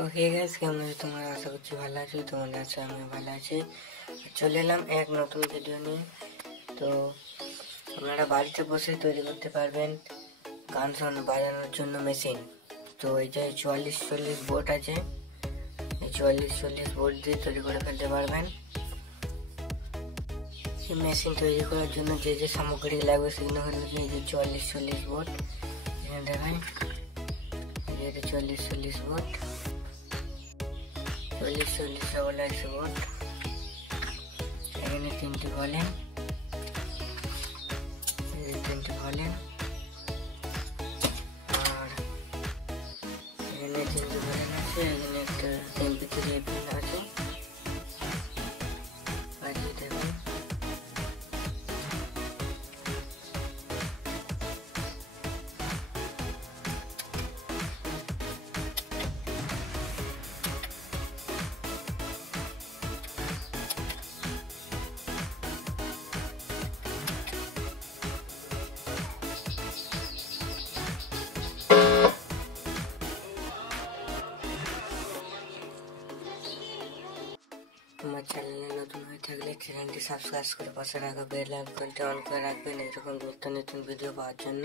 তো hey guys, কেমন আছো তোমরা? আশা করছি ভালো আছো। তোমরা আছো, আমি ভালো আছি। চলে এলাম এক নতুন ভিডিও নিয়ে। তো আপনারা বাড়িতে বসে তৈরি করতে পারবেন গান বাজানোর জন্য মেশিন। তো এই যে 44-40 বোর্ড আছে, এই 44-40 বোর্ড দিয়ে তৈরি করে ফেলতে পারবেন। এই মেশিন তৈরি করার জন্য যে যে সামগ্রী লাগবে সেগুলো হলো যে এই যে 44-40 বোর্ড। এখানে দেখেন, এই যে 44-40 বোর্ড, 40-40 বোর্ড। এখানে তিনটি ভলেন, আর এখানে তিনটি ভলেন আছে। এখানে একটা MP3 পিন আছে, বাজিয়ে দেবেন। আমার চ্যানেলে নতুন হয়ে থাকলে চ্যানেলটি সাবস্ক্রাইব করে পাশে রাখা বেল আইকনটি অন করে রাখবেন এরকম নতুন ভিডিও পাওয়ার জন্য।